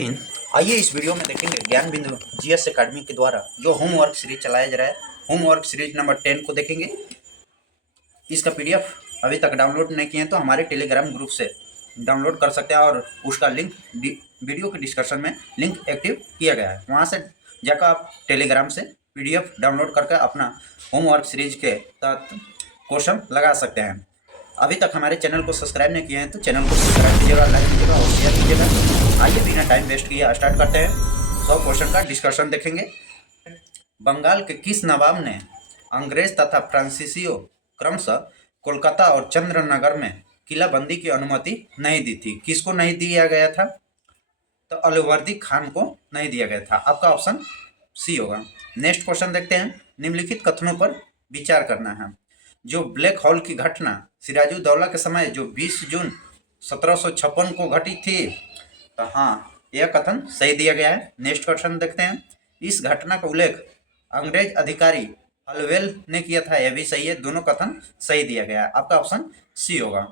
आइए इस वीडियो में देखेंगे ज्ञान बिंदु जीएस एकेडमी के द्वारा जो होमवर्क सीरीज चलाया जा रहा है। होमवर्क सीरीज नंबर 10 को देखेंगे। इसका पीडीएफ अभी तक डाउनलोड नहीं किए हैं तो हमारे टेलीग्राम ग्रुप से डाउनलोड कर सकते हैं और उसका लिंक वीडियो के डिस्क्रिप्शन में लिंक एक्टिव किया गया है। वहाँ से जाकर आप टेलीग्राम से पीडीएफ डाउनलोड करके अपना होमवर्क सीरीज के तहत क्वेश्चन लगा सकते हैं। अभी तक हमारे चैनल को सब्सक्राइब नहीं किए हैं तो चैनल को सब्सक्राइब कीजिएगा, लाइक कीजिएगा और शेयर कीजिएगा। आइए बिना टाइम वेस्ट किए स्टार्ट करते हैं। 100 क्वेश्चन का डिस्कशन देखेंगे। बंगाल के किस नवाब ने अंग्रेज तथा फ्रांसीसियों क्रमशः कोलकाता और चंद्रनगर में किलाबंदी की अनुमति नहीं दी थी? किसको नहीं दिया गया था? तो अलाउद्दीन खान को नहीं दिया गया था। आपका ऑप्शन सी होगा। नेक्स्ट क्वेश्चन देखते हैं। निम्नलिखित कथनों पर विचार करना है। जो ब्लैक होल की घटना सिराजुद्दौला के समय जो 20 जून 1756 को घटी थी, तो हाँ, यह कथन सही दिया गया है। नेक्स्ट क्वेश्चन देखते हैं। इस घटना का उल्लेख अंग्रेज अधिकारी हलवेल ने किया था, यह भी सही है। दोनों कथन सही दिया गया है। आपका ऑप्शन सी होगा।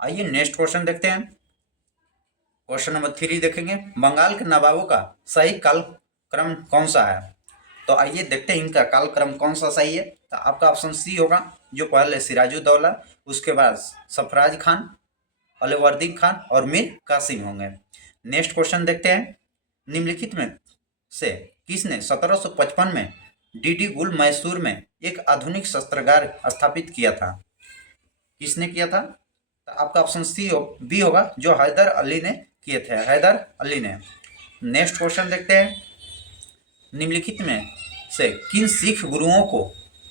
आइए नेक्स्ट क्वेश्चन देखते हैं। क्वेश्चन नंबर 3 देखेंगे। बंगाल के नवाबों का सही कालक्रम कौन सा है? तो आइए देखते हैं इनका कालक्रम कौन सा सही है। तो आपका ऑप्शन सी होगा। जो पहले सिराजुद्दौला, उसके बाद सरफराज खान, अलाउद्दीन खान और मीर कासिम होंगे। नेक्स्ट क्वेश्चन देखते हैं। निम्नलिखित में से किसने 1755 में डीडी गुल मैसूर में एक आधुनिक शस्त्रागार स्थापित किया था? किसने किया था? तो आपका ऑप्शन सी बी होगा। जो हैदर अली ने किए थे, हैदर अली ने। नेक्स्ट क्वेश्चन देखते हैं। निम्नलिखित में से किन सिख गुरुओं को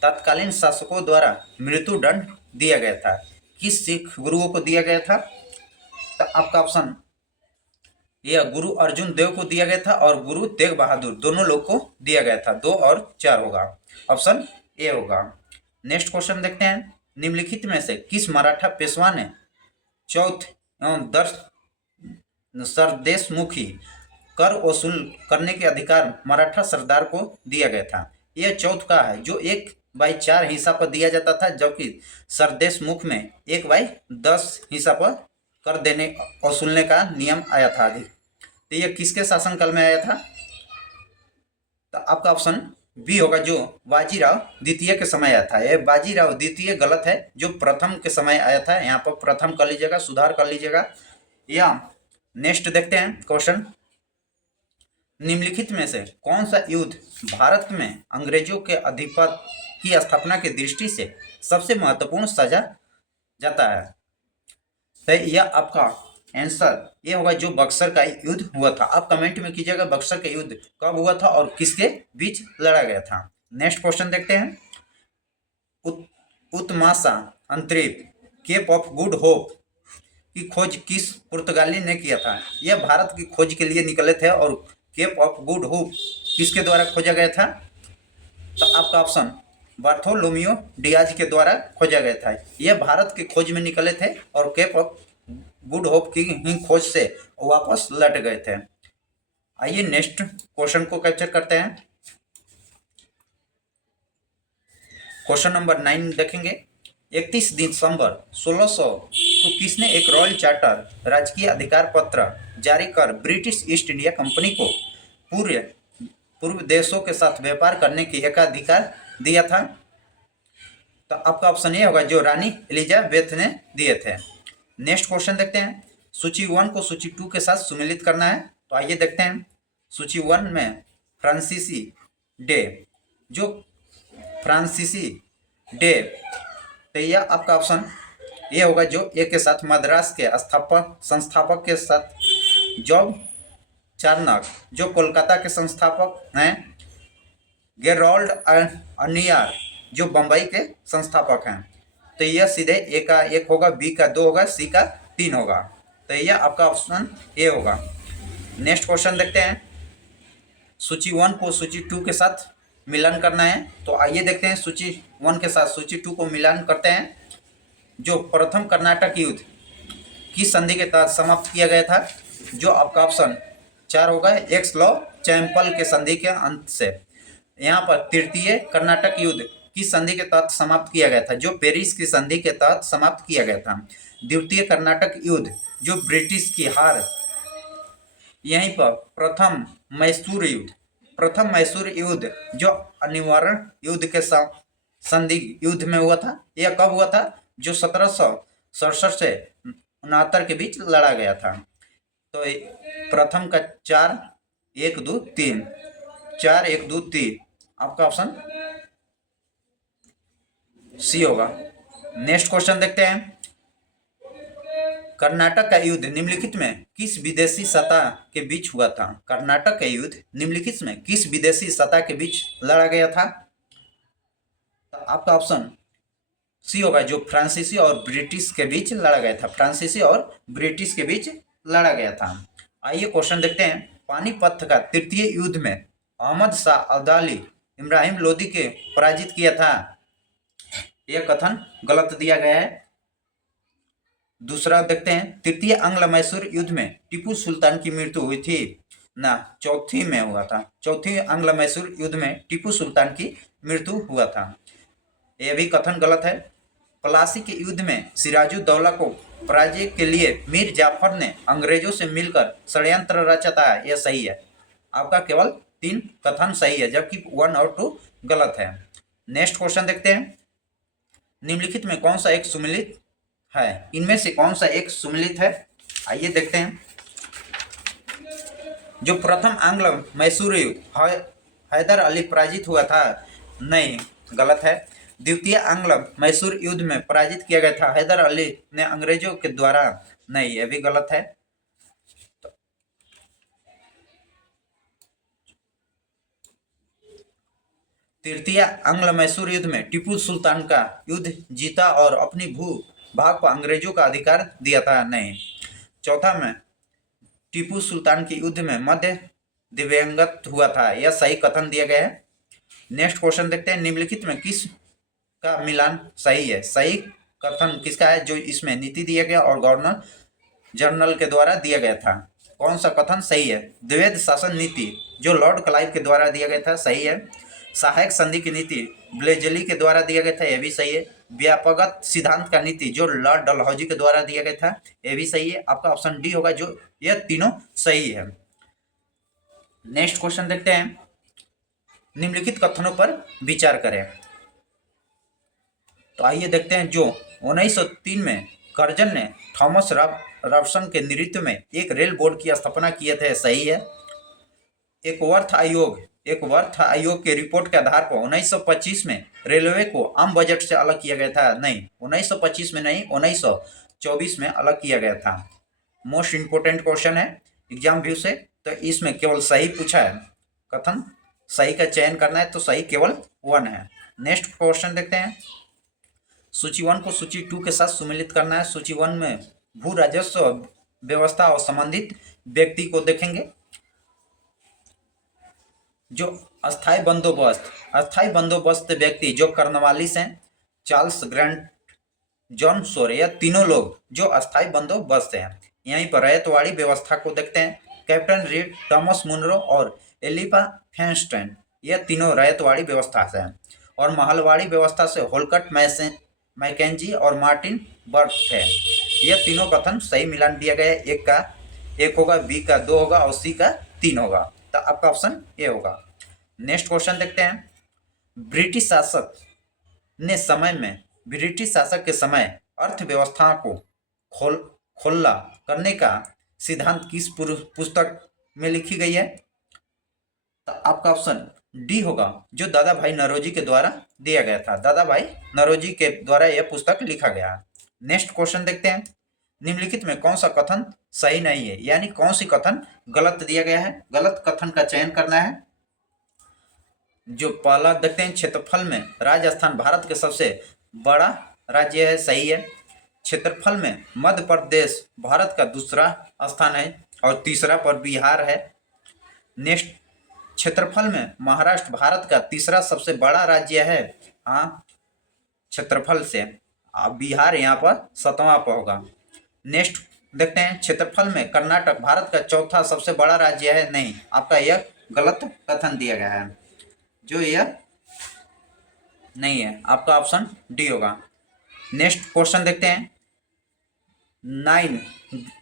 तत्कालीन शासकों द्वारा मृत्यु दंड दिया गया था? किस सिख गुरुओं को दिया गया था? तो आपका ऑप्शन यह गुरु अर्जुन देव को दिया गया था और गुरु तेग बहादुर, दोनों लोग को दिया गया था। 2 और 4 होगा। ऑप्शन ए होगा। नेक्स्ट क्वेश्चन देखते हैं। निम्नलिखित में से किस मराठा पेशवा ने चौथ एवं सरदेशमुखी कर वसूल करने के अधिकार मराठा सरदार को दिया गया था? यह चौथ का है, जो 1/4 हिस्सा पर दिया जाता था, जबकि सरदेशमुख में 1/10 हिस्सा पर कर देने वसूलने का नियम आया था अधिक। तो यह किसके शासनकाल में आया था? तो आपका ऑप्शन बी होगा। जो बाजीराव द्वितीय के समय आया था। यह बाजीराव द्वितीय गलत है, जो प्रथम के समय आया था। यहाँ पर प्रथम कर लीजिएगा, सुधार कर लीजिएगा। या नेक्स्ट देखते हैं क्वेश्चन। निम्नलिखित में से कौन सा युद्ध भारत में अंग्रेजों के आधिपत्य की स्थापना की दृष्टि से सबसे महत्वपूर्ण समझा जाता है? तो यह आपका आंसर ये होगा। जो बक्सर का युद्ध हुआ था। आप कमेंट में कीजिएगा बक्सर का युद्ध कब हुआ था और किसके बीच लड़ा गया था। नेक्स्ट क्वेश्चन देखते हैं। उत्मासा अंतरिप केप ऑफ गुड होप की खोज किस पुर्तगाली ने किया था? यह भारत की खोज के लिए निकले थे और केप ऑफ गुड होप किसके द्वारा खोजा गया था? तो आपका ऑप्शन बार्थोलोमियो डियाज के द्वारा खोजा गया था। यह भारत की खोज में निकले थे और केप ऑफ गुड होप की ही खोज से वापस लौट गए थे। आइए नेक्स्ट क्वेश्चन को कैप्चर करते हैं। क्वेश्चन नंबर 9 देखेंगे। 31 दिसंबर 1600 को किसने एक रॉयल चार्टर राजकीय अधिकार पत्र जारी कर ब्रिटिश ईस्ट इंडिया कंपनी को पूर्व देशों के साथ व्यापार करने की एकाधिकार दिया था? तो आपका ऑप्शन ये होगा। जो रानी एलिजाबेथ ने दिए थे। नेक्स्ट क्वेश्चन देखते हैं। सूची 1 को सूची 2 के साथ सुमेलित करना है। तो आइए देखते हैं। सूची 1 में फ्रांसीसी डे, जो फ्रांसीसी डे, तो यह आपका ऑप्शन ये होगा। जो ए के साथ मद्रास के संस्थापक के साथ जॉब चार्नक, जो कोलकाता के संस्थापक हैं। गेरोल्ड अर्नियर, जो बम्बई के संस्थापक हैं। तो यह सीधे ए का 1 होगा, बी का 2 होगा, सी का 3 होगा। तो यह आपका ऑप्शन ए होगा। नेक्स्ट क्वेश्चन देखते हैं। सूची 1 को सूची 2 के साथ मिलान करना है। तो आइए देखते हैं। सूची 1 के साथ सूची 2 को मिलान करते हैं। जो प्रथम कर्नाटक युद्ध किस संधि के तहत समाप्त किया गया था? जो आपका ऑप्शन 4 होगा। एक्स-लॉ चैंपल के संधि के अंत से। यहाँ पर तृतीय कर्नाटक युद्ध किस संधि के तहत समाप्त किया गया था? जो पेरिस की संधि के तहत समाप्त किया गया था। द्वितीय कर्नाटक युद्ध जो ब्रिटिश की हार यहीं पर प्रथम मैसूर युद्ध जो अनिवार्य युद्ध के संधि युद्ध में हुआ था, यह कब हुआ था? जो 1767 से 69 के बीच लड़ा गया था। तो प्रथम का 4 1 2 3, 4 1 2 3, आपका ऑप्शन सी होगा। नेक्स्ट क्वेश्चन देखते हैं। कर्नाटक का युद्ध निम्नलिखित में किस विदेशी सत्ता के बीच हुआ था? कर्नाटक का युद्ध निम्नलिखित में किस विदेशी सत्ता के बीच लड़ा गया था? तो आपका ऑप्शन सी होगा, जो फ्रांसीसी और ब्रिटिश के बीच लड़ा गया था। फ्रांसीसी और ब्रिटिश के बीच लड़ा गया था। आइए क्वेश्चन देखते हैं। पानीपत का तृतीय युद्ध में अहमद शाह अब्दाली इब्राहिम लोदी के पराजित किया था, यह कथन गलत दिया गया है। दूसरा देखते हैं। तृतीय आंग्ल मैसूर युद्ध में टीपू सुल्तान की मृत्यु हुई थी ना, चौथी में हुआ था। चौथी आंग्ल मैसूर युद्ध में टीपू सुल्तान की मृत्यु हुआ था, यह भी कथन गलत है। प्लासी के युद्ध में सिराजुद्दौला को पराजय के लिए मीर जाफर ने अंग्रेजों से मिलकर षड्यंत्र रचा था, यह सही है। आपका केवल 3 कथन सही है, जबकि 1 और 2 गलत है। नेक्स्ट क्वेश्चन देखते हैं। निम्नलिखित में कौन सा एक सुमिलित है? इनमें से कौन सा एक सुमिलित है? आइए देखते हैं। जो प्रथम आंग्ल मैसूर युद्ध हैदर अली पराजित हुआ था, नहीं, गलत है। द्वितीय आंग्ल मैसूर युद्ध में पराजित किया गया था हैदर अली ने अंग्रेजों के द्वारा, नहीं, यह भी गलत है। तृतीय आंग्ल मैसूर युद्ध में टीपू सुल्तान का युद्ध जीता और अपनी भू भाग पर अंग्रेजों का अधिकार दिया था, नहीं। चौथा में टीपू सुल्तान के युद्ध में मध्य दिव्यांगत हुआ था, यह सही कथन दिया गया है। नेक्स्ट क्वेश्चन देखते हैं। निम्नलिखित में किस का मिलान सही है? सही कथन किसका है? जो इसमें नीति दिया गया और गवर्नर जनरल के द्वारा दिया गया था, कौन सा कथन सही है? द्वैध शासन नीति जो लॉर्ड क्लाइव के द्वारा दिया गया था, सही है। सहायक संधि की नीति ब्लेजली के द्वारा दिया गया था, यह भी सही है। व्यापकगत सिद्धांत का नीति जो लॉर्ड डलहौजी के द्वारा दिया गया था, यह भी सही है। आपका ऑप्शन डी होगा, जो यह तीनों सही है। नेक्स्ट क्वेश्चन देखते हैं। निम्नलिखित कथनों पर विचार करें। तो आइए देखते हैं। जो 1903 में कर्जन ने थॉमस रॉबसन के नेतृत्व में एक रेल बोर्ड की स्थापना किए थे, सही है। एक वर्थ आयोग के रिपोर्ट के आधार पर 1925 में रेलवे को आम बजट से अलग किया गया था, नहीं, 1925 में नहीं, 1924 में अलग किया गया था। मोस्ट इंपोर्टेंट क्वेश्चन है एग्जाम व्यू से, तो इसमें केवल सही पूछा है। कथन सही का चयन करना है, तो सही केवल 1 है। नेक्स्ट क्वेश्चन देखते हैं। सूची 1 को सूची 2 के साथ सुमेलित करना है। सूची 1 में भू राजस्व व्यवस्था और संबंधित व्यक्ति को देखेंगे। जो अस्थाई बंदोबस्त व्यक्ति जो कर्नवालिस हैं, चार्ल्स ग्रैंट, जॉन सोरे, यह तीनों लोग जो अस्थाई बंदोबस्त हैं। यहीं पर रैयतवाड़ी व्यवस्था को देखते हैं। कैप्टन रीड, थॉमस मुनरो और एलिपा फेंस्टन, यह तीनों रैयतवाड़ी व्यवस्था से हैं। और महलवाड़ी व्यवस्था से होलकट मैकेंजी और मार्टिन बर्थ है। यह तीनों कथन सही मिलान दिया गया है। एक का 1 होगा, बी का 2 होगा और सी का 3 होगा, तो आपका ऑप्शन ए होगा। नेक्स्ट क्वेश्चन देखते हैं। ब्रिटिश शासक के समय अर्थव्यवस्था को खोला करने का सिद्धांत किस पुस्तक में लिखी गई है? तो आपका ऑप्शन डी होगा, जो दादा भाई नौरोजी के द्वारा दिया गया था। दादा भाई नौरोजी के द्वारा यह पुस्तक लिखा गया। नेक्स्ट क्वेश्चन देखते हैं। निम्नलिखित में कौन सा कथन सही नहीं है, यानी कौन सी कथन गलत दिया गया है? गलत कथन का चयन करना है। जो पहला देखते हैं। क्षेत्रफल में राजस्थान भारत के सबसे बड़ा राज्य है, सही है। क्षेत्रफल में मध्य प्रदेश भारत का दूसरा स्थान है और तीसरा पर बिहार है। नेक्स्ट, क्षेत्रफल में महाराष्ट्र भारत का तीसरा सबसे बड़ा राज्य है, हाँ, क्षेत्रफल से। बिहार यहाँ पर 7वां पर होगा। नेक्स्ट देखते हैं। क्षेत्रफल में कर्नाटक भारत का चौथा सबसे बड़ा राज्य है, नहीं, आपका यह गलत कथन दिया गया है, जो यह नहीं है। आपका ऑप्शन डी होगा। नेक्स्ट क्वेश्चन देखते हैं। नाइन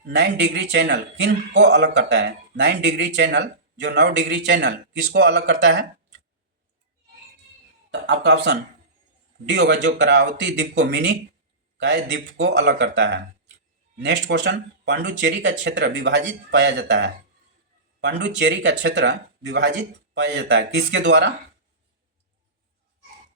9 डिग्री चैनल किन को अलग करता है? 9 डिग्री चैनल, जो 9 डिग्री चैनल किसको अलग करता है? तो आपका ऑप्शन डी होगा, जो करावती द्वीप को मिनी काय द्वीप को अलग करता है। नेक्स्ट क्वेश्चन, पांडुचेरी का क्षेत्र विभाजित पाया जाता है। पांडुचेरी का क्षेत्र विभाजित पाया जाता है किसके द्वारा?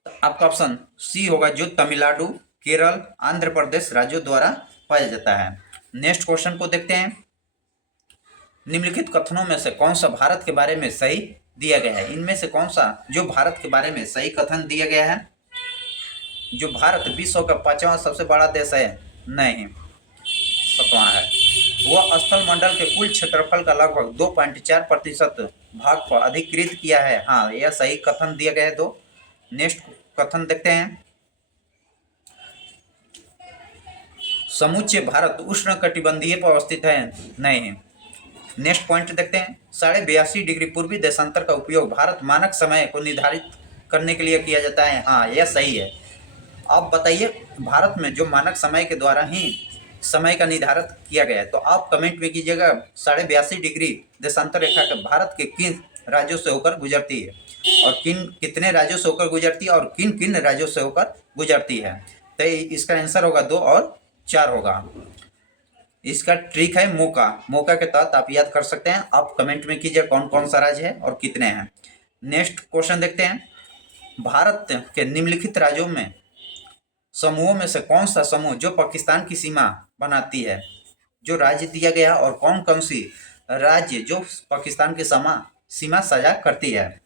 तो आपका ऑप्शन सी होगा, जो तमिलनाडु, केरल, आंध्र प्रदेश राज्यों द्वारा पाया जाता है। नेक्स्ट क्वेश्चन को देखते हैं। निम्नलिखित कथनों में से कौन सा भारत के बारे में सही दिया गया है? इनमें से कौन सा जो भारत के बारे में सही कथन दिया गया है? जो भारत विश्व का 5वां सबसे बड़ा देश है? नहीं, 7वां है। वह स्थल मंडल के कुल क्षेत्रफल का लगभग 2.4% भाग को अधिकृत किया है। हाँ, यह सही कथन दिया गया है। दो नेक्स्ट कथन देखते हैं। समूचे भारत उष्ण कटिबंधीय पर अवस्थित है? नहीं। नेक्स्ट पॉइंट देखते हैं। 82.5 डिग्री पूर्वी देशांतर का उपयोग भारत मानक समय को निर्धारित करने के लिए किया जाता है। हाँ, यह सही है। आप बताइए, भारत में जो मानक समय के द्वारा ही समय का निर्धारित किया गया है, तो आप कमेंट में कीजिएगा 82.5 डिग्री देशांतर रेखा का भारत के किन राज्यों से होकर गुजरती है, और कितने राज्यों से होकर गुजरती है, और किन किन राज्यों से होकर गुजरती है। तो इसका आंसर होगा 2 और 4 होगा। इसका ट्रिक है मौका। मौका के तहत आप याद कर सकते हैं। आप कमेंट में कीजिए कौन कौन सा राज्य है और कितने हैं। नेक्स्ट क्वेश्चन देखते हैं। भारत के निम्नलिखित राज्यों में समूहों में से कौन सा समूह जो पाकिस्तान की सीमा बनाती है? जो राज्य दिया गया और कौन कौन सी राज्य जो पाकिस्तान की सीमा साझा करती है?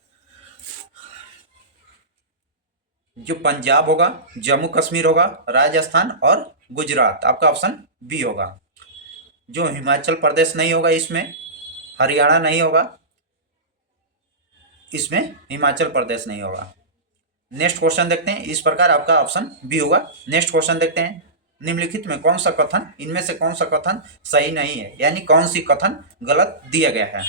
जो पंजाब होगा, जम्मू कश्मीर होगा, राजस्थान और गुजरात। आपका ऑप्शन बी होगा। जो हिमाचल प्रदेश नहीं होगा इसमें, हरियाणा नहीं होगा इसमें, हिमाचल प्रदेश नहीं होगा। नेक्स्ट क्वेश्चन देखते हैं। इस प्रकार आपका ऑप्शन बी होगा। नेक्स्ट क्वेश्चन देखते हैं। निम्नलिखित में कौन सा कथन, इनमें से कौन सा कथन सही नहीं है, यानी कौन सी कथन गलत दिया गया है?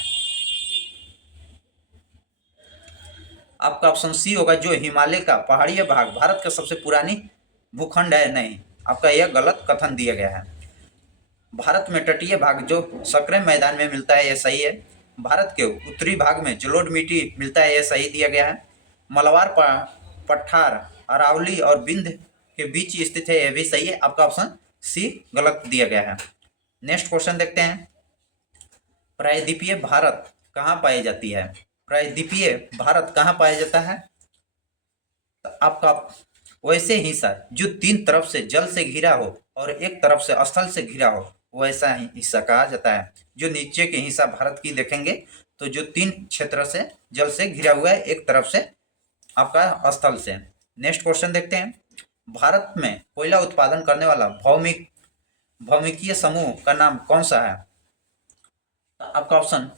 आपका ऑप्शन सी होगा, जो हिमालय का पहाड़िया भाग भारत का सबसे पुरानी भूखंड है। नहीं, आपका यह गलत कथन दिया गया है। भारत में तटीय भाग जो सकरे मैदान में मिलता है, यह सही है। भारत के उत्तरी भाग में जलोढ़ मिट्टी मिलता है, यह सही दिया गया है। मलबार पठार अरावली और विंध्य के बीच स्थित है, यह भी सही है। आपका ऑप्शन सी गलत दिया गया है। नेक्स्ट क्वेश्चन देखते हैं। प्रायद्वीपीय भारत कहाँ पाई जाती है? प्रायद्वीपीय भारत कहाँ पाया जाता है? तो आपका वैसे हिस्सा जो 3 तरफ से जल से घिरा हो और एक तरफ से स्थल से घिरा हो, वैसा ही हिस्सा कहा जाता है। जो नीचे के हिस्सा भारत की देखेंगे तो जो 3 क्षेत्र से जल से घिरा हुआ है, एक तरफ से आपका स्थल से। नेक्स्ट क्वेश्चन देखते हैं। भारत में कोयला उत्पादन करने वाला भौमिकीय समूह का नाम कौन सा है? आपका ऑप्शन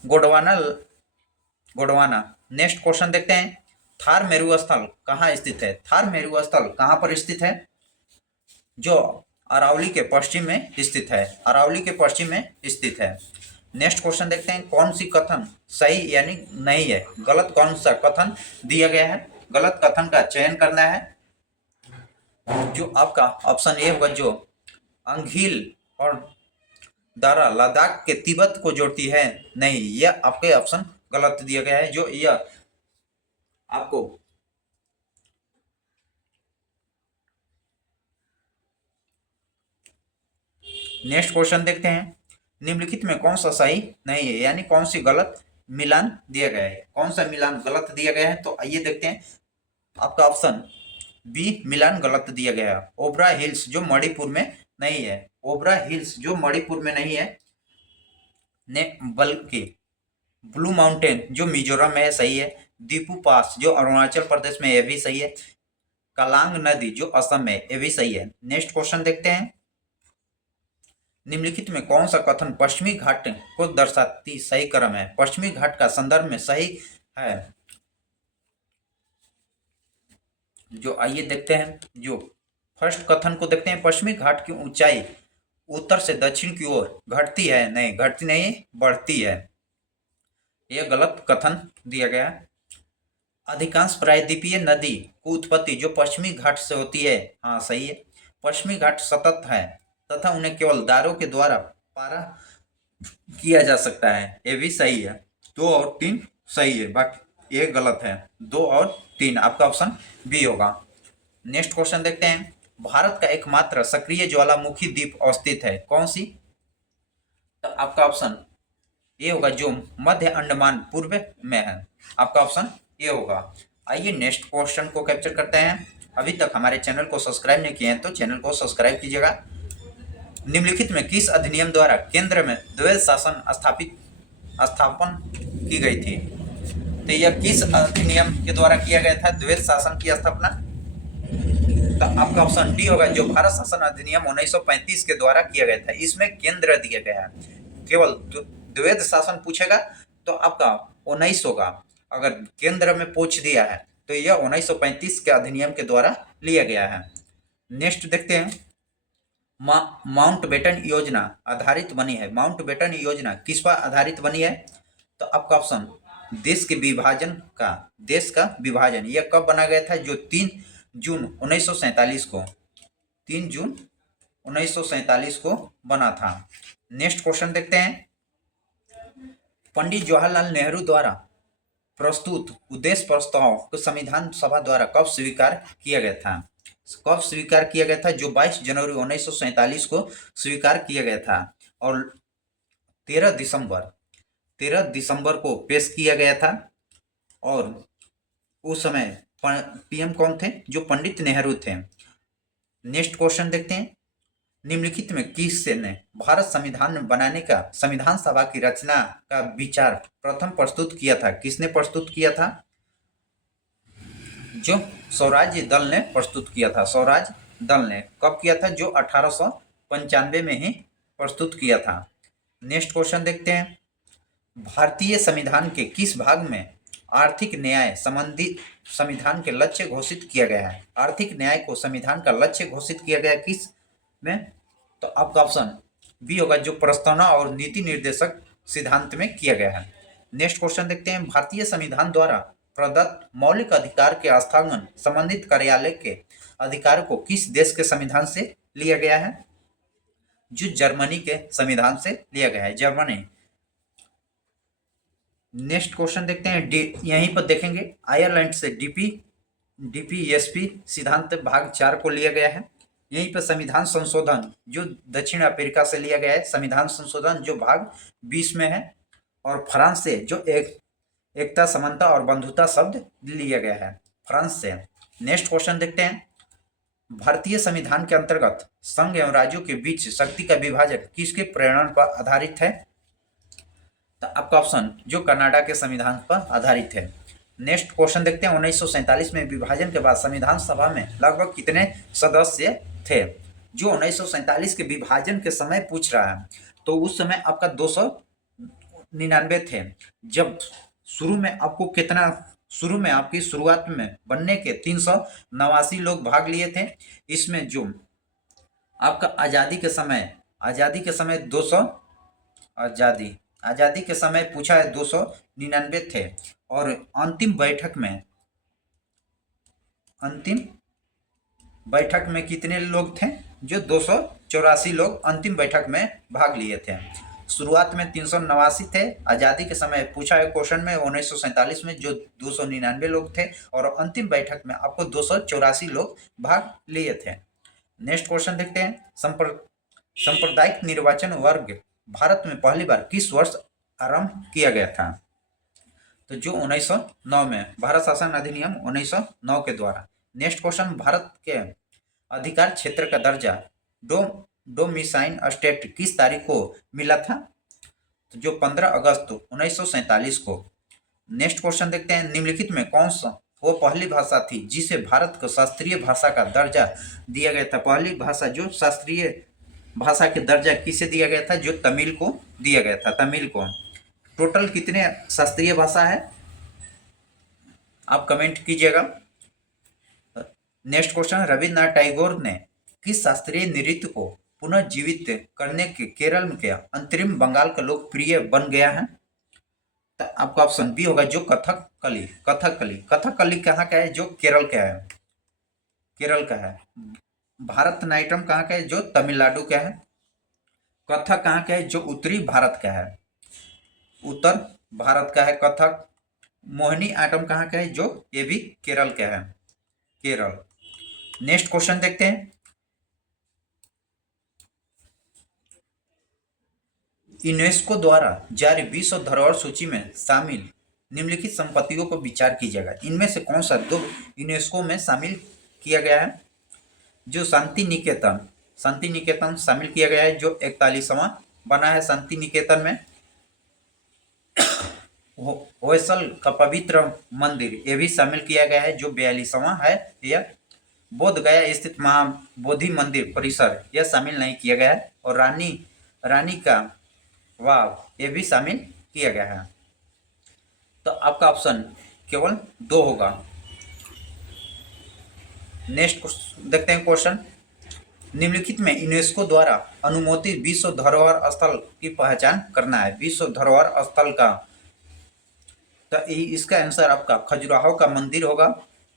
गोंडवाना। नेक्स्ट क्वेश्चन देखते हैं। थार मेरु स्थल कहाँ स्थित है? थार मेरु स्थल कहाँ पर स्थित है? जो अरावली के पश्चिम में स्थित है। अरावली के पश्चिम में स्थित है। नेक्स्ट क्वेश्चन देखते हैं। कौन सी कथन सही यानी नहीं है, गलत कौन सा कथन दिया गया है? गलत कथन का चयन करना है। जो आपका ऑप्शन ए होगा, जो अंगील और दारा लद्दाख के तिब्बत को जोड़ती है। नहीं, यह आपके ऑप्शन गलत दिया गया है। जो यह आपको नेक्स्ट क्वेश्चन देखते हैं। निम्नलिखित में कौन सा सही नहीं है, यानी कौन सी गलत मिलान दिया गया है? कौन सा मिलान गलत दिया गया है? तो आइए देखते हैं। आपका ऑप्शन बी मिलान गलत दिया गया है। ओबरा हिल्स जो मणिपुर में नहीं है, ओबरा हिल्स जो मणिपुर में नहीं है, ने बल्कि ब्लू माउंटेन जो मिजोरम में है, सही है। दीपू पास जो अरुणाचल प्रदेश में, यह भी सही है। कलांग नदी जो असम में, यह भी सही है। नेक्स्ट क्वेश्चन देखते हैं। निम्नलिखित में कौन सा कथन पश्चिमी घाट को दर्शाती सही क्रम है? पश्चिमी घाट का संदर्भ में सही है। जो आइए देखते हैं। जो फर्स्ट कथन को देखते हैं। पश्चिमी घाट की ऊंचाई उत्तर से दक्षिण की ओर घटती है। नहीं, घटती नहीं, बढ़ती है। यह गलत कथन दिया गया। अधिकांश प्रायद्वीपीय नदी की उत्पत्ति जो पश्चिमी घाट से होती है। हाँ, सही है। पश्चिमी घाट सतत है तथा उन्हें केवल दारों के द्वारा पारा किया जा सकता है। ये भी सही है, 2 और 3 सही है, बाकी ये गलत है। 2 और 3 आपका ऑप्शन बी होगा। नेक्स्ट क्वेश्चन देखते हैं। भारत का एकमात्र सक्रिय ज्वालामुखी द्वीप अवस्थित है, कौन सी? तो आपका ऑप्शन ए होगा, जो मध्य अंडमान पूर्व में है। आपका ऑप्शन ए होगा। आइए नेक्स्ट क्वेश्चन को कैप्चर करते हैं। अभी तक हमारे चैनल को सब्सक्राइब नहीं किए हैं तो चैनल को सब्सक्राइब कीजिएगा। निम्नलिखित में किस अधिनियम द्वारा केंद्र में द्वैध शासन स्थापन की गई थी? तो यह किस अधिनियम के द्वारा किया गया था द्वैध शासन की स्थापना? तो आपका ऑप्शन डी होगा, जो भारत शासन अधिनियम 1935 के द्वारा किया गया था। इसमें केंद्र दिया गया है, केवल द्वैध शासन पूछेगा तो आपका 19 होगा। अगर केंद्र में पूछ दिया है तो यह 1935 के अधिनियम के द्वारा लिया गया है। नेक्स्ट देखते हैं। माउंटबेटन योजना आधारित बनी है। माउंटबेटन योजना किस पर आधारित बनी है? तो आपका ऑप्शन देश का विभाजन यह कब बना गया था? जो 3 जून 1947 को 3 जून 1947 को बना था। नेक्स्ट क्वेश्चन देखते हैं। पंडित जवाहरलाल नेहरू द्वारा प्रस्तुत उद्देश्य प्रस्ताव को संविधान सभा द्वारा कब स्वीकार किया गया था? कब स्वीकार किया गया था? जो 22 जनवरी 1947 को स्वीकार किया गया था और 13 दिसंबर को पेश किया गया था। और उस समय पीएम कौन थे? जो पंडित नेहरू थे। नेक्स्ट क्वेश्चन देखते हैं। निम्नलिखित में किसने भारत संविधान बनाने का संविधान सभा की रचना का विचार प्रथम प्रस्तुत किया था? किसने प्रस्तुत किया था? जो स्वराज्य दल ने प्रस्तुत किया था। स्वराज दल ने कब किया था? जो 1895 में ही प्रस्तुत किया था। नेक्स्ट क्वेश्चन देखते हैं। भारतीय संविधान के किस भाग में आर्थिक न्याय संबंधी संविधान के लक्ष्य घोषित किया गया है? आर्थिक न्याय को संविधान का लक्ष्य घोषित किया गया किस में? तो आपका ऑप्शन बी होगा, जो प्रस्तावना और नीति निर्देशक सिद्धांत में किया गया है। नेक्स्ट क्वेश्चन देखते हैं। भारतीय संविधान द्वारा प्रदत्त मौलिक अधिकार के स्थगन संबंधित कार्यालय के अधिकार को किस देश के संविधान से लिया गया है? जो जर्मनी के संविधान से लिया गया है, जर्मनी। नेक्स्ट क्वेश्चन देखते हैं। यहीं पर देखेंगे आयरलैंड से डीपीएसपी सिद्धांत भाग 4 को लिया गया है। यहीं पर संविधान संशोधन जो दक्षिण अफ्रीका से लिया गया है, संविधान संशोधन जो भाग 20 में है। और फ्रांस से जो एकता, समानता और बंधुता शब्द लिया गया है, फ्रांस से। नेक्स्ट क्वेश्चन देखते हैं। भारतीय संविधान के अंतर्गत संघ एवं राज्यों के बीच शक्ति का विभाजन किसके प्रेरणा पर आधारित है? तो आपका ऑप्शन जो कनाडा के संविधान पर आधारित है। नेक्स्ट क्वेश्चन देखते हैं। 1947 में विभाजन के बाद संविधान सभा में लगभग कितने सदस्य थे? जो 1947 के विभाजन के समय पूछ रहा है तो उस समय आपका 299 थे। जब शुरू में आपको कितना, शुरू में आपकी शुरुआत में बनने के 389 लोग भाग लिए थे। इसमें जो आपका आज़ादी के समय 200 आज़ादी के समय पूछा है 299 थे। और अंतिम बैठक में कितने लोग थे? जो 284 लोग अंतिम बैठक में भाग लिए थे। शुरुआत में 389 थे। आज़ादी के समय पूछा है क्वेश्चन में 1947 में जो 299 लोग थे और अंतिम बैठक में आपको 284 लोग भाग लिए थे। नेक्स्ट क्वेश्चन देखते हैं। सांप्रदायिक निर्वाचन वर्ग भारत में पहली बार किस वर्ष आरंभ किया गया था? तो जो 1909 में, भारत शासन अधिनियम 1909 के द्वारा। Next question. भारत के अधिकार क्षेत्र का दर्जा डोमिसाइन स्टेट किस तारीख को मिला था? तो जो 15 अगस्त 1947 को। नेक्स्ट क्वेश्चन देखते हैं। निम्नलिखित में कौन सा वो पहली भाषा थी जिसे भारत को शास्त्रीय भाषा का दर्जा दिया गया था? पहली भाषा जो शास्त्रीय भाषा के दर्जा किसे दिया गया था? जो तमिल को दिया गया था, तमिल को। टोटल कितने शास्त्रीय भाषा है आप कमेंट कीजिएगा। Next question. रविन्द्रनाथ टैगोर ने किस शास्त्रीय नृत्य को पुनर्जीवित करने के केरल के अंतरिम बंगाल का लोकप्रिय बन गया है? तो आपका ऑप्शन बी होगा, जो कथकली कहाँ का है? जो केरल का है, केरल का है। भारतनाट्यम कहाँ का है? जो तमिलनाडु का है। कथक कहाँ का है? जो उत्तरी भारत का है, उत्तर भारत का है कथक। मोहिनी आटम कहाँ का है? जो ये भी केरल का है, केरल। नेक्स्ट क्वेश्चन देखते हैं। यूनेस्को द्वारा जारी विश्व धरोहर सूची में शामिल निम्नलिखित संपत्तियों को विचार कीजिएगा। इनमें से कौन सा दो यूनेस्को में शामिल किया गया है? जो शांति निकेतन, शांति निकेतन शामिल किया गया है, जो 41वां बना है शांति निकेतन में। होयसल का पवित्र मंदिर ये भी शामिल किया गया है, जो 42वां है। यह बोध गया स्थित महाबोधि मंदिर परिसर यह शामिल नहीं किया गया है। और रानी का वाव ये भी शामिल किया गया है। तो आपका ऑप्शन केवल 2 होगा। नेक्स्ट देखते हैं क्वेश्चन। निम्नलिखित में यूनेस्को द्वारा अनुमोदित विश्व धरोहर स्थल की पहचान करना है। विश्व धरोहर स्थल का, तो इसका आंसर आपका खजुराहो का मंदिर होगा।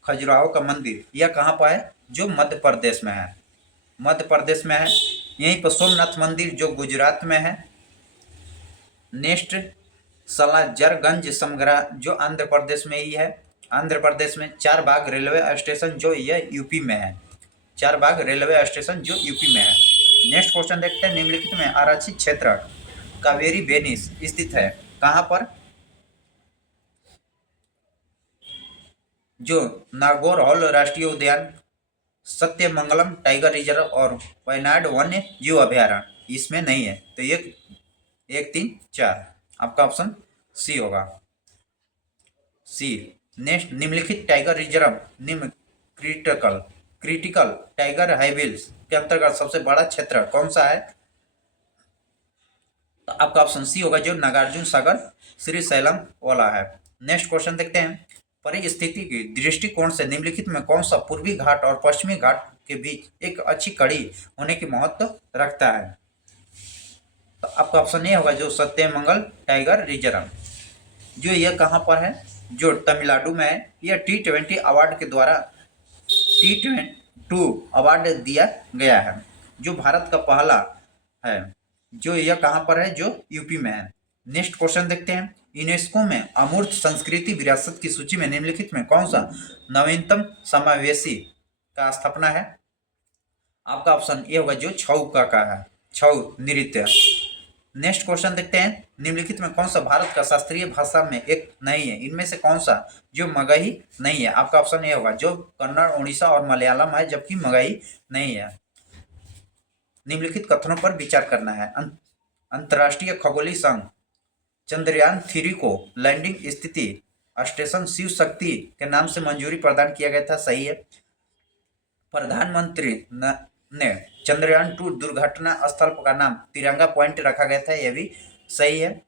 खजुराहो का मंदिर यह कहाँ पर है? जो मध्य प्रदेश में है, मध्य प्रदेश में है। यहीं पर सोमनाथ मंदिर जो गुजरात में है। नेक्स्ट सलाजरगंज समग्रा जो आंध्र प्रदेश में ही है, आंध्र प्रदेश में। चारबाग रेलवे स्टेशन जो यह यूपी में है, चारबाग रेलवे स्टेशन जो यूपी में है। नेक्स्ट क्वेश्चन देखते हैं। निम्नलिखित में आरक्षित क्षेत्र कावेरी बेनिस स्थित है कहाँ पर? जो नागौर हॉल राष्ट्रीय उद्यान, सत्यमंगलम टाइगर रिजर्व और वायनाड वन्य जीव अभ्यारण्य इसमें नहीं है। तो ये 1, 3, 4 आपका ऑप्शन सी होगा, सी। नेक्स्ट निम्नलिखित टाइगर रिजर्व निम्न क्रिटिकल टाइगर हाईविल्स के अंतर्गत सबसे बड़ा क्षेत्र कौन सा है? तो आपका ऑप्शन सी होगा, जो नागार्जुन सागर श्रीशैलम वाला है। नेक्स्ट क्वेश्चन देखते हैं। परिस्थिति की दृष्टिकोण से निम्नलिखित में कौन सा पूर्वी घाट और पश्चिमी घाट के बीच एक अच्छी कड़ी होने की महत्व रखता है? तो आपका ऑप्शन ए होगा, जो सत्यमंगल टाइगर रिजर्व, जो यह कहाँ पर है? जो तमिलनाडु में है। यह T20 अवार्ड के द्वारा T22 अवार्ड दिया गया है, जो भारत का पहला है। जो यह कहाँ पर है? जो यूपी में है। नेक्स्ट क्वेश्चन देखते हैं। यूनेस्को में अमूर्त संस्कृति विरासत की सूची में निम्नलिखित में कौन सा नवीनतम समावेशी का स्थापना है? आपका ऑप्शन ए होगा, जो छऊ का है, छऊ नृत्य। नेक्स्ट क्वेश्चन देखते हैं। निम्नलिखित में कौन सा भारत का शास्त्रीय भाषा में एक नहीं है? इनमें से कौन सा जो मगही नहीं है? आपका ऑप्शन ए होगा, जो कन्नड़, उड़ीसा और मलयालम है, जबकि मगही नहीं है। निम्नलिखित कथनों पर विचार करना है। अंतर्राष्ट्रीय खगोलीय संघ चंद्रयान 3 को लैंडिंग स्थिति स्टेशन शिव शक्ति के नाम से मंजूरी प्रदान किया गया था, सही है। प्रधानमंत्री ने चंद्रयान 2 दुर्घटना स्थल का नाम तिरंगा पॉइंट रखा गया था, यह भी सही है।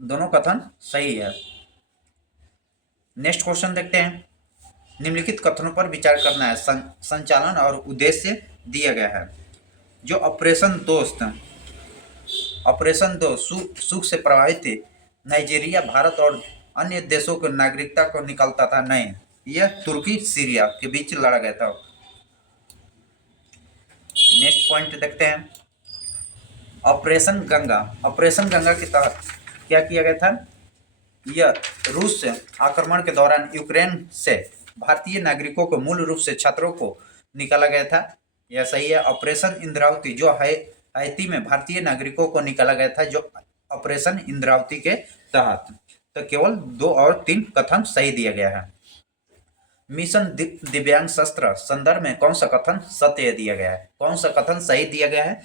दोनों कथन सही है। नेक्स्ट क्वेश्चन देखते हैं। निम्नलिखित कथनों पर विचार करना है। संचालन और उद्देश्य दिया गया है। जो ऑपरेशन दोस्त सुख से प्रभावित नाइजीरिया, भारत और अन्य देशों के नागरिकता को निकालता था, नहीं, यह तुर्की सीरिया के बीच लड़ा गया था। नेक्स्ट पॉइंट देखते हैं। ऑपरेशन गंगा के तहत क्या किया गया था? यह रूस से आक्रमण के दौरान यूक्रेन से भारतीय नागरिकों को, मूल रूप से छात्रों को निकाला गया था, यह सही है। ऑपरेशन इंद्रावती जो है हैती में भारतीय नागरिकों को निकाला गया था, जो ऑपरेशन इंद्रावती के तहत। तो केवल 2 और 3 कथन सही दिया गया है। मिशन दिव्यांग शस्त्र संदर्भ में कौन सा कथन सत्य दिया गया है? कौन सा कथन सही दिया गया है?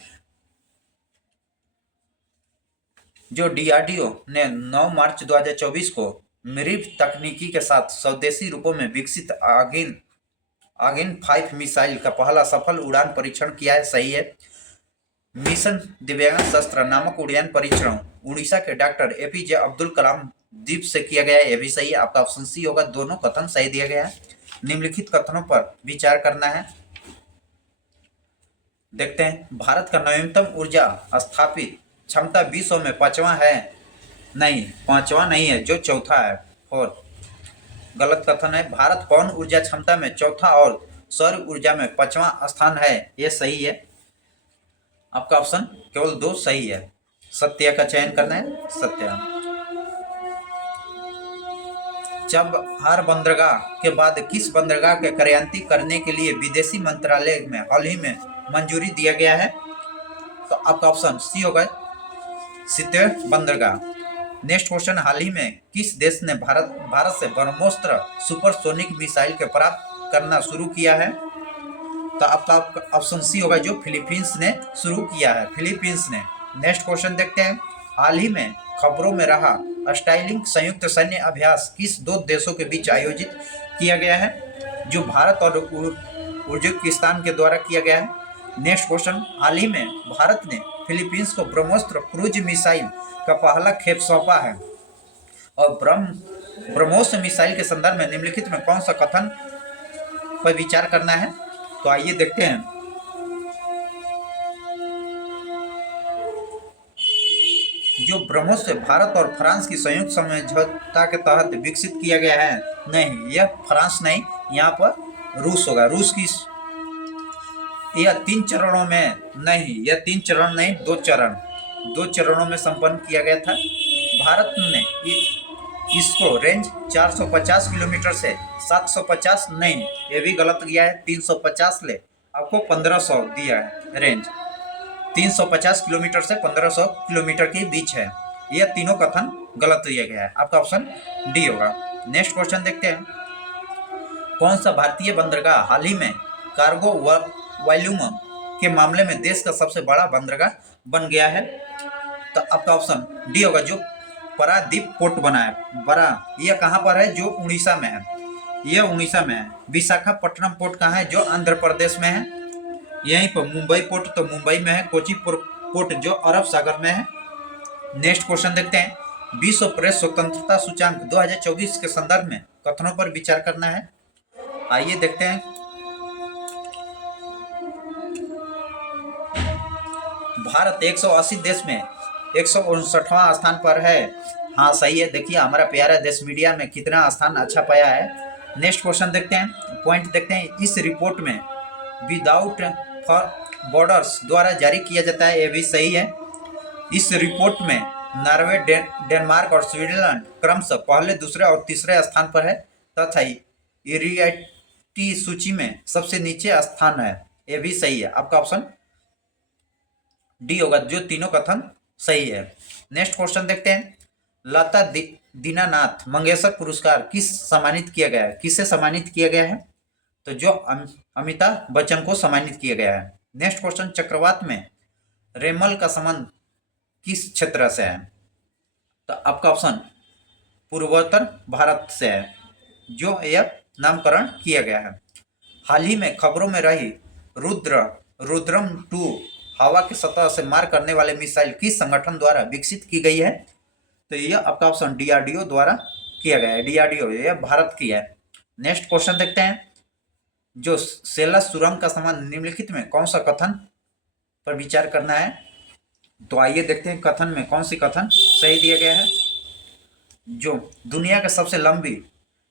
जो DRDO ने 9 मार्च 2024 को मिरिव तकनीकी के साथ स्वदेशी रूपों में विकसित आगिन 5 मिसाइल का पहला सफल उड़ान परीक्षण किया है, सही है। मिशन दिव्यांग शस्त्र नामक उड़ान परीक्षण उड़ीसा के डॉक्टर APJ अब्दुल कलाम द्वीप से किया गया है, यह भी सही है। आपका ऑप्शन सी होगा, दोनों कथन सही दिया गया है। निम्नलिखित कथनों पर विचार करना है। देखते हैं। भारत का नवीनतम ऊर्जा स्थापित क्षमता विश्व में 5वां है, नहीं, 5वां नहीं है, जो चौथा है, 4। गलत कथन है। भारत पवन ऊर्जा क्षमता में चौथा और सौर ऊर्जा में 5वां स्थान है, ये सही है। आपका ऑप्शन केवल 2 सही है। सत्य का चयन करना है, सत्य। चबहार बंदरगाह के बाद किस बंदरगाह के कार्यान्वित करने के लिए विदेशी मंत्रालय में हाल ही में मंजूरी दिया गया है? तो आपका ऑप्शन सी होगा, सिते बंदरगाह। नेक्स्ट क्वेश्चन, हाल ही में किस देश ने भारत से ब्रह्मोस्त्र सुपरसोनिक मिसाइल के प्राप्त करना शुरू किया है? तो आपका ऑप्शन सी होगा, जो फिलीपींस ने शुरू किया है, फिलीपींस ने। नेक्स्ट क्वेश्चन देखते हैं, हाल ही में खबरों में रहा स्टाइलिंग संयुक्त सैन्य अभ्यास किस 2 देशों के बीच आयोजित किया गया है? जो भारत और उज्बेकिस्तान के द्वारा किया गया है। नेक्स्ट क्वेश्चन, हाल ही में भारत ने फिलीपींस को ब्रह्मोस्त्र क्रूज मिसाइल का पहला खेप सौंपा है, और ब्रह्मोस मिसाइल के संदर्भ में निम्नलिखित में कौन सा कथन पर विचार करना है? तो आइए देखते हैं। जो ब्रह्मोस भारत और फ्रांस की संयुक्त समझौता के तहत विकसित किया गया है, नहीं, यह फ्रांस नहीं, यहाँ पर रूस होगा। रूस की यह 3 चरणों में नहीं, यह 3 चरण नहीं, 2 चरणों में संपन्न किया गया था। भारत ने इसको रेंज 450 किलोमीटर से 750 नहीं, ये भी गलत दिया है, 350 ले, आपको 1500 दिया है रेंज। 350 किलोमीटर से 1500 किलोमीटर के बीच है। यह तीनों कथन गलत दिया गया है। आपका ऑप्शन डी होगा। नेक्स्ट क्वेश्चन देखते हैं, कौन सा भारतीय बंदरगाह हाल ही में कार्गो वॉल्यूम के मामले में देश का सबसे बड़ा बंदरगाह बन गया है? तो आपका ऑप्शन डी होगा, जो पारादीप पोर्ट बना है। बड़ा यह कहाँ पर है? जो उड़ीसा में है, यह उड़ीसा में है। विशाखापट्टनम पोर्ट कहाँ है? जो आंध्र प्रदेश में है। यहीं पर मुंबई पोर्ट तो मुंबई में है। कोची पोर्ट जो अरब सागर में है। नेक्स्ट क्वेश्चन देखते हैं, विश्व प्रेस स्वतंत्रता सूचांक 2024 के संदर्भ में कथनों पर विचार करना है। आइए देखते हैं। भारत 180 देश में 159वां स्थान पर है। हाँ सही है। देखिए हमारा प्यारा देश मीडिया में कितना स्थान अच्छा पाया है। नेक्स्ट क्वेश्चन देखते हैं, पॉइंट देखते हैं। इस रिपोर्ट में विदाउट फॉर बॉर्डर्स द्वारा जारी किया जाता है, ये भी सही है। इस रिपोर्ट में नॉर्वे, डेनमार्क और स्विट्जरलैंड क्रमशः पहले, दूसरे और तीसरे स्थान पर है, तथा इरियाटी सूची में सबसे नीचे स्थान है, ये भी सही है। आपका ऑप्शन डी होगा, जो तीनों कथन सही है। नेक्स्ट क्वेश्चन देखते हैं, लता दीनानाथ मंगेशकर पुरस्कार सम्मानित किया गया है? किससे सम्मानित किया गया है? तो जो अमिताभ बच्चन को सम्मानित किया गया है। नेक्स्ट क्वेश्चन, चक्रवात में रेमल का संबंध किस क्षेत्र से है? तो आपका ऑप्शन पूर्वोत्तर भारत से है, जो यह नामकरण किया गया है। हाल ही में खबरों में रही रुद्रम 2 हवा की सतह से मार करने वाले मिसाइल किस संगठन द्वारा विकसित की गई है? तो यह आपका ऑप्शन DRDO द्वारा किया गया है। DRDO यह भारत की है। नेक्स्ट क्वेश्चन देखते हैं, जो सेलस सुरंग का संबंध निम्नलिखित में कौन सा कथन पर विचार करना है? तो आइए देखते हैं कथन में कौन सी कथन सही दिया गया है। जो दुनिया के सबसे लंबी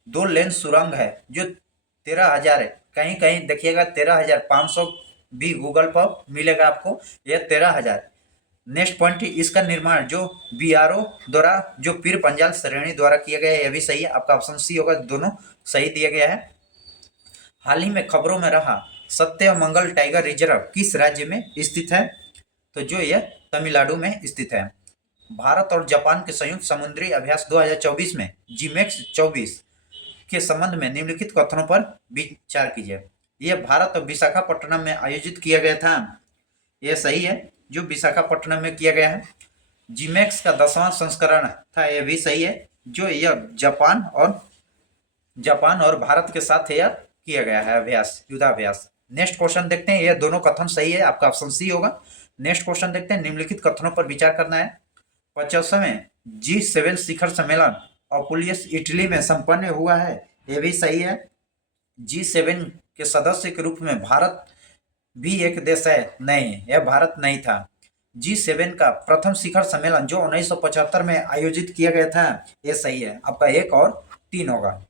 2 लेन सुरंग है, जो 13,000 है, कहीं कहीं देखिएगा 13,500 भी गूगल पर मिलेगा आपको, यह 13,000। नेक्स्ट पॉइंट, इसका निर्माण जो BRO द्वारा, जो पीर पंजाल श्रेणी द्वारा किया गया है, यह भी सही है। आपका ऑप्शन सी होगा, दोनों सही दिया गया है। हाल ही में खबरों में रहा सत्यमंगल टाइगर रिजर्व किस राज्य में स्थित है? तो जो यह तमिलनाडु में स्थित है। भारत और जापान के संयुक्त समुद्री अभ्यास 2024 में GMEX 24 के संबंध में निम्नलिखित कथनों पर विचार कीजिए। यह भारत और विशाखापट्टनम में आयोजित किया गया था, यह सही है, जो विशाखापट्टनम में किया गया है। GMEX का 10वां संस्करण था, यह भी सही है, जो यह जापान और भारत के साथ यह किया गया है अभ्यास, युद्धाभ्यास। नेक्स्ट क्वेश्चन देखते हैं, यह दोनों कथन सही है, आपका ऑप्शन सी होगा। नेक्स्ट क्वेश्चन देखते हैं, निम्नलिखित कथनों पर विचार करना है। 50वें G7 शिखर सम्मेलन अपुलियस इटली में संपन्न हुआ है, यह भी सही है। G7 के सदस्य के रूप में भारत भी एक देश है, नहीं, यह भारत नहीं था। G7 का प्रथम शिखर सम्मेलन जो 1975 में आयोजित किया गया था, यह सही है। आपका 1 और 3 होगा।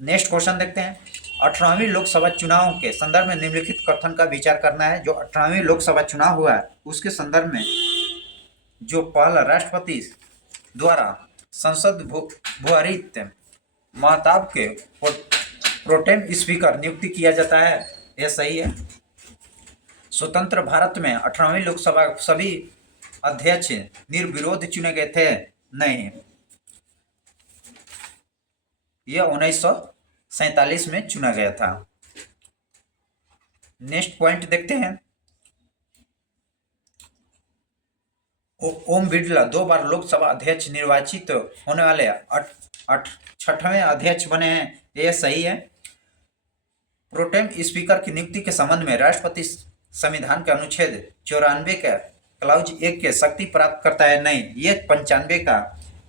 नेक्स्ट क्वेश्चन देखते हैं, 18वीं लोकसभा चुनाव के संदर्भ में निम्नलिखित कथन का विचार करना है। जो 18वीं लोकसभा चुनाव हुआ है उसके संदर्भ में जो पहला राष्ट्रपति द्वारा संसद भुआरित महताब के प्रोटेम स्पीकर नियुक्ति किया जाता है, यह सही है। स्वतंत्र भारत में 18वीं लोकसभा सभी अध्यक्ष निर्विरोध चुने गए थे, नहीं, यह 1947 में चुना गया था। नेक्स्ट पॉइंट देखते हैं। ओम बिरला 2 बार लोकसभा अध्यक्ष निर्वाचित होने वाले 6वें अध्यक्ष बने हैं, यह सही है। प्रोटेम स्पीकर की नियुक्ति के संबंध में राष्ट्रपति संविधान के अनुच्छेद 94 का क्लाउज 1 के शक्ति प्राप्त करता है, नहीं, ये 95 का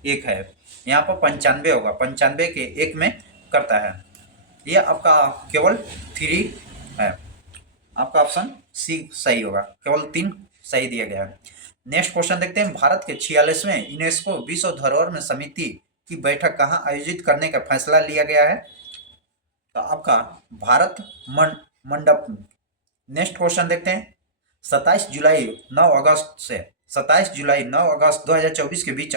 1 है, यहाँ पर 95 होगा, 95 के 1 में करता है। ये आपका केवल 3 है, आपका ऑप्शन सी सही होगा, केवल 3 सही दिया गया है। नेक्स्ट क्वेश्चन देखते हैं। भारत के 46वें यूनेस्को विश्व धरोहर में समिति की बैठक कहाँ आयोजित करने का फैसला लिया गया है? तो आपका भारत मंडप। नेक्स्ट क्वेश्चन देखते हैं। 27 जुलाई 9 अगस्त से 27 जुलाई 9 अगस्त 2024 के बीच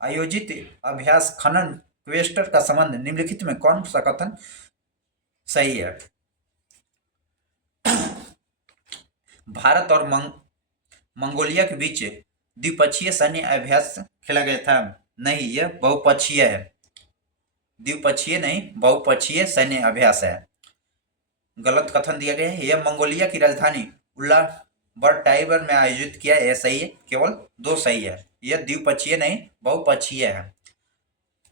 आयोजित अभ्यास खनन क्वेस्टर का संबंध निम्नलिखित में कौन सा कथन सही है? भारत और मंगोलिया के बीच द्विपक्षीय सैन्य अभ्यास खेला गया था, नहीं, यह बहुपक्षीय है, द्विपक्षीय नहीं, बहुपक्षीय सैन्य अभ्यास है। गलत कथन दिया गया है। यह मंगोलिया की राजधानी उलानबाटर में आयोजित किया, यह सही है, केवल 2 सही है, यह द्विपक्षीय नहीं, बहुपक्षीय है।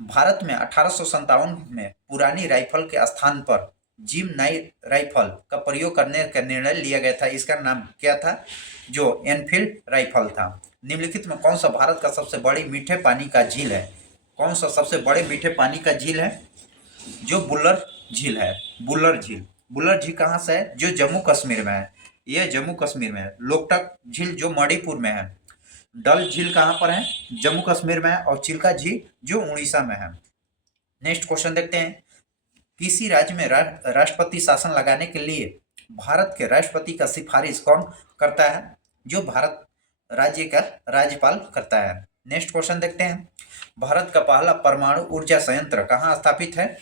भारत में 1857 में पुरानी राइफल के स्थान पर जिम 9 राइफल का प्रयोग करने का निर्णय लिया गया था, इसका नाम क्या था? जो एनफील्ड राइफल था। निम्नलिखित में कौन सा भारत का सबसे बड़ी मीठे पानी का झील है? कौन सा सबसे बड़े मीठे पानी का झील है? जो बुल्लर झील है, बुल्लर झील। बुल्लर झील कहाँ से है? जो जम्मू कश्मीर में है, यह जम्मू कश्मीर में है। लोकटक झील जो मणिपुर में है। डल झील कहाँ पर है? जम्मू कश्मीर में है। और चिल्का झील जो उड़ीसा में है। नेक्स्ट क्वेश्चन देखते हैं। किसी राज्य में राष्ट्रपति शासन लगाने के लिए भारत के राष्ट्रपति का सिफारिश कौन करता है? जो भारत राज्य का राज्यपाल करता है। नेक्स्ट क्वेश्चन देखते हैं। भारत का पहला परमाणु ऊर्जा संयंत्र कहाँ स्थापित है?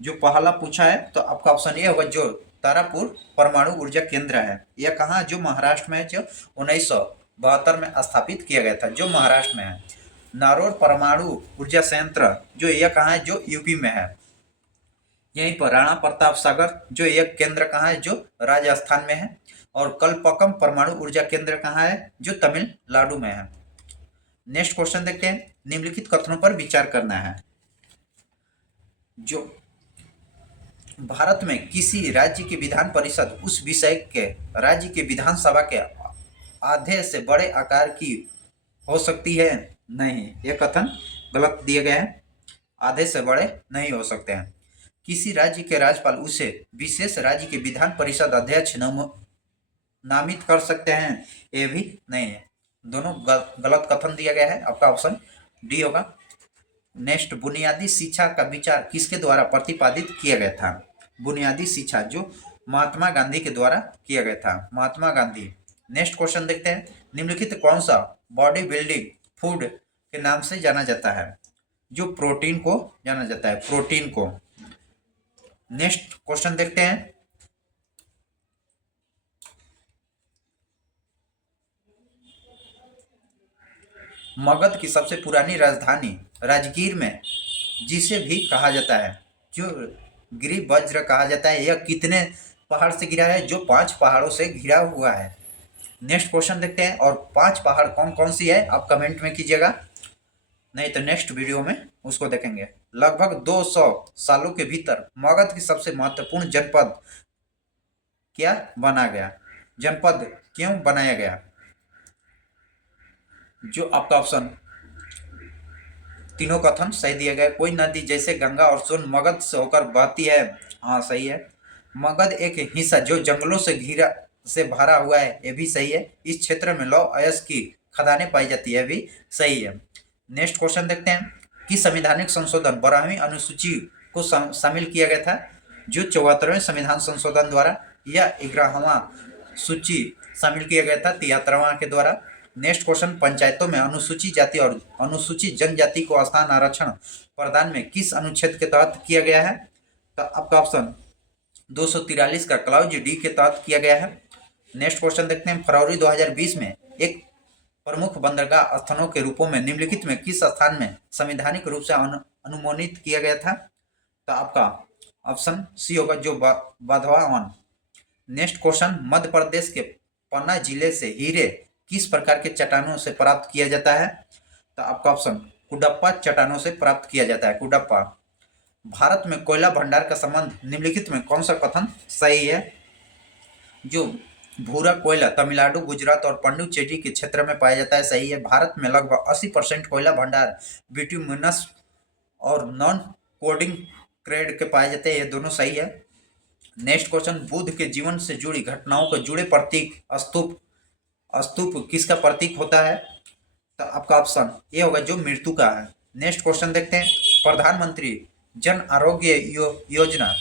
जो पहला पूछा है तो आपका ऑप्शन ए होगा, जो तारापुर परमाणु ऊर्जा केंद्र है। यह कहाँ? जो महाराष्ट्र में है, जो 1972 में स्थापित किया गया था, जो महाराष्ट्र में है। नारोर परमाणु ऊर्जा संयंत्र जो यह कहाँ है? जो यूपी में है। यहीं पर राणा प्रताप सागर जो एक केंद्र कहाँ है? जो राजस्थान में है। और कलपक्कम परमाणु ऊर्जा केंद्र कहाँ है? जो तमिलनाडु में है। नेक्स्ट क्वेश्चन देखते हैं। निम्नलिखित कथनों पर विचार करना है। जो भारत में किसी राज्य की विधान परिषद उस विषय के राज्य के विधानसभा के आधे से बड़े आकार की हो सकती है, नहीं, यह कथन गलत दिया गया है। आधे से बड़े नहीं हो सकते हैं। किसी राज्य के राज्यपाल उसे विशेष राज्य के विधान परिषद अध्यक्ष नामित कर सकते हैं, ये भी नहीं है। दोनों गलत कथन दिया गया है, आपका ऑप्शन डी होगा। नेक्स्ट, बुनियादी शिक्षा का विचार किसके द्वारा प्रतिपादित किया गया था? बुनियादी शिक्षा जो महात्मा गांधी के द्वारा किया गया था, महात्मा गांधी। नेक्स्ट क्वेश्चन देखते हैं। निम्नलिखित कौन सा बॉडी बिल्डिंग फूड के नाम से जाना जाता है? जो प्रोटीन को जाना जाता है, प्रोटीन को। नेक्स्ट क्वेश्चन देखते हैं। मगध की सबसे पुरानी राजधानी राजगीर में जिसे भी कहा जाता है, जो गिरिवज्र कहा जाता है, यह कितने पहाड़ से घिरा है? जो 5 पहाड़ों से घिरा हुआ है। नेक्स्ट क्वेश्चन देखते हैं। और 5 पहाड़ कौन कौन सी है आप कमेंट में कीजिएगा, नहीं तो नेक्स्ट वीडियो में उसको देखेंगे। लगभग 200 सालों के भीतर मगध की सबसे महत्वपूर्ण जनपद क्या बना गया? जनपद क्यों बनाया गया? जो आपका ऑप्शन तीनों कथन सही दिया गया। कोई नदी जैसे गंगा और सोन मगध से होकर बहती है, हाँ सही है। मगध एक हिस्सा जो जंगलों से भरा हुआ है, ये भी सही है। इस क्षेत्र में लौह अयस्क की खदानें पाई जाती है, भी सही है। नेक्स्ट क्वेश्चन देखते हैं कि संवैधानिक संशोधन 12वीं अनुसूची को शामिल किया गया था। जो 74वें संविधान संशोधन द्वारा या 11वां सूची शामिल किया गया था 73वां के द्वारा। नेक्स्ट क्वेश्चन, पंचायतों में अनुसूचित जाति और अनुसूचित जनजाति को स्थान आरक्षण प्रदान में किस अनुच्छेद के तहत किया गया है? तो आपका ऑप्शन 243 का क्लाउज डी के तहत किया गया है। नेक्स्ट क्वेश्चन देखते हैं, फरवरी 2020 में एक प्रमुख बंदरगाह स्थानों के रूपों में निम्नलिखित में किस स्थान में संवैधानिक रूप से अनुमोदित किया गया था? तो आपका ऑप्शन सी होगा, जो बाधवान। नेक्स्ट क्वेश्चन, मध्य प्रदेश के पन्ना जिले से हीरे किस प्रकार के चट्टानों से प्राप्त किया जाता है? तो आपका ऑप्शन कुडप्पा चट्टानों से प्राप्त किया जाता है, कुडप्पा। भारत में कोयला भंडार का संबंध निम्नलिखित में कौन सा कथन सही है? जो भूरा कोयला तमिलनाडु, गुजरात और पुडुचेरी के क्षेत्र में पाया जाता है, सही है। भारत में लगभग 80% कोयला भंडार बिटुमिनस और नॉन कोडिंग ग्रेड के पाए जाते हैं, ये दोनों सही है। नेक्स्ट क्वेश्चन, बुद्ध के जीवन से जुड़ी घटनाओं को जुड़े प्रतीक स्तूप, स्तूप किसका प्रतीक होता है? तो आपका ऑप्शन ये होगा, जो मृत्यु का है। नेक्स्ट क्वेश्चन देखते हैं, प्रधानमंत्री जन आरोग्य योजना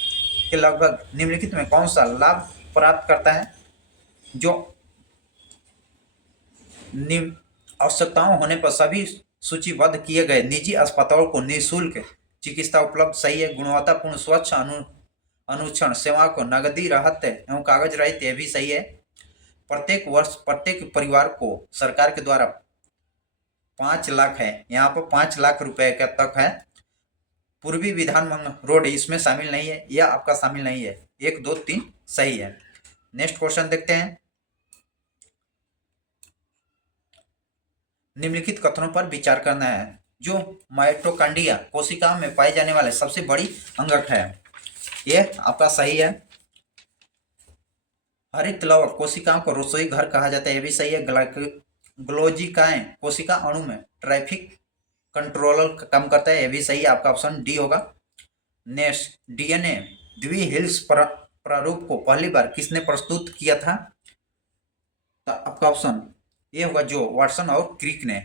के लगभग निम्नलिखित में कौन सा लाभ प्राप्त करता है? जो निम्न आवश्यकताओं होने पर सभी सूचीबद्ध किए गए निजी अस्पतालों को निःशुल्क चिकित्सा उपलब्ध, सही है। गुणवत्तापूर्ण स्वच्छ अनुक्षण सेवा को नगदी राहत एवं कागज रहित, यह भी सही है। प्रत्येक वर्ष प्रत्येक परिवार को सरकार के द्वारा 5 लाख है, यहाँ पर 5 लाख रुपए का तक है। पूर्वी विधान रोड इसमें शामिल नहीं है, यह आपका शामिल नहीं है। 1, 2, 3 सही है। नेक्स्ट क्वेश्चन देखते हैं, निम्नलिखित कथनों पर विचार करना है। जो माइटोकॉन्ड्रिया कोशिका में पाए जाने वाले सबसे बड़ी अंगक है, यह आपका सही है। हरित लवक कोशिकाओं को रसोई घर कहा जाता है, यह भी सही है। ग्लोजिकाएं कोशिका अणु में ट्रैफिक कंट्रोलर का काम करता है, यह भी सही है। आपका ऑप्शन डी होगा। नेक्स्ट, डीएनए द्विहिल्स प्रारूप को पहली बार किसने प्रस्तुत किया था? तो आपका ऑप्शन ये होगा, जो वाटसन और क्रिक ने।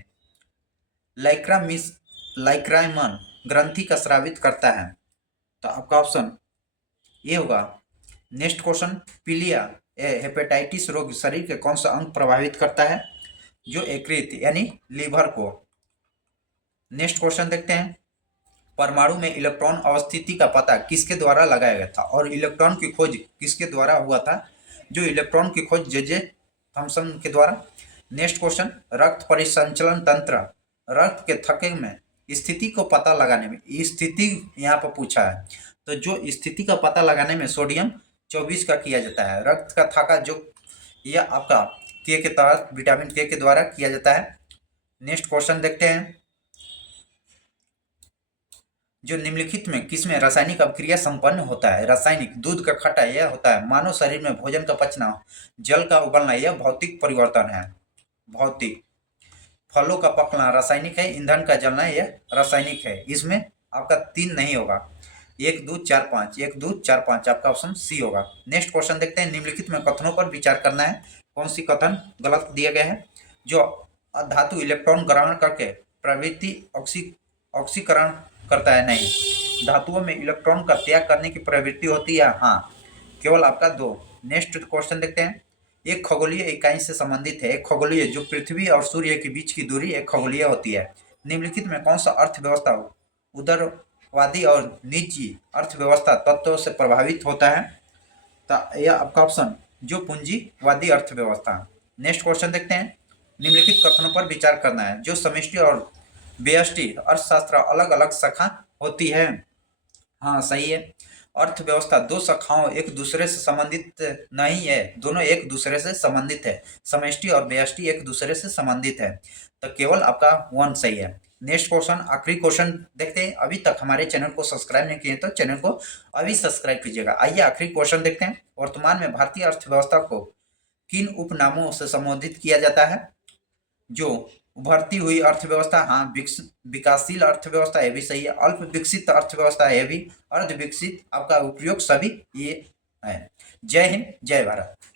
लाइक्राइमन ग्रंथि का स्रावित करता है, तो आपका ऑप्शन ये होगा। नेक्स्ट क्वेश्चन, पीलिया हेपेटाइटिस रोग शरीर के कौन सा अंग प्रभावित करता है? जो यकृत यानी लीवर को। नेक्स्ट क्वेश्चन देखते हैं, परमाणु में इलेक्ट्रॉन अवस्थिति का पता किसके द्वारा लगाया गया था और इलेक्ट्रॉन की खोज किसके द्वारा हुआ था? जो इलेक्ट्रॉन की खोज जे थॉमसन के द्वारा। नेक्स्ट क्वेश्चन, रक्त परिसंचलन तंत्र रक्त के थक्के में स्थिति को पता लगाने में, स्थिति यहाँ पर पूछा है, तो जो स्थिति का पता लगाने में सोडियम 24 का किया जाता है। रक्त का थक्का जो यह आपका के तहत विटामिन के द्वारा किया जाता है। नेक्स्ट क्वेश्चन देखते हैं, जो निम्नलिखित में किसमें रासायनिक अभिक्रिया संपन्न होता है? रासायनिक, दूध का खट्टा यह होता है। मानव शरीर में भोजन का पचना, जल का उबलना यह भौतिक परिवर्तन है, भौतिक। फलों का पकना रासायनिक है, ईंधन का जलना यह रासायनिक है। इसमें आपका 3 नहीं होगा, 1, 2, 4, 5, 1, 2, 4, 5 आपका ऑप्शन सी होगा। नेक्स्ट क्वेश्चन देखते हैं, निम्नलिखित में कथनों पर विचार करना है। कौन सी कथन गलत दिया गया है? जो धातु इलेक्ट्रॉन ग्रहण करके प्रवृत्ति ऑक्सीकरण करता है, नहीं। धातुओं में इलेक्ट्रॉन का त्याग करने की प्रवृत्ति होती है, हाँ, केवल आपका 2। नेक्स्ट क्वेश्चन देखते हैं, एक खगोलीय इकाई से संबंधित है। एक खगोलीय, जो पृथ्वी और सूर्य के बीच की दूरी एक खगोलीय होती है। निम्नलिखित में कौन सा अर्थव्यवस्था उदारवादी और निजी अर्थव्यवस्था तत्वों से प्रभावित होता है? तो यह आपका ऑप्शन, जो पूंजीवादी अर्थव्यवस्था। नेक्स्ट क्वेश्चन देखते हैं, निम्नलिखित कथनों पर विचार करना है। जो समष्टि और व्यष्टि अर्थशास्त्र अलग अलग शाखा होती है, हाँ सही है। अर्थव्यवस्था 2 शाखाओं एक दूसरे से संबंधित नहीं है, दोनों एक दूसरे से संबंधित है। समष्टि और व्यष्टि एक दूसरे से संबंधित है, तो केवल आपका 1 सही है। नेक्स्ट क्वेश्चन, आखिरी क्वेश्चन देखते हैं। अभी तक हमारे चैनल को सब्सक्राइब नहीं किए तो चैनल को अभी सब्सक्राइब कीजिएगा। आइए आखिरी क्वेश्चन देखते हैं। वर्तमान में भारतीय अर्थव्यवस्था को किन उपनामों से संबोधित किया जाता है? जो उभरती हुई अर्थव्यवस्था, हाँ, विकासशील अर्थव्यवस्था, ये भी सही है। अल्प विकसित अर्थव्यवस्था, ये भी। अर्ध विकसित, आपका उपयोग सभी ये है। जय हिंद, जय भारत।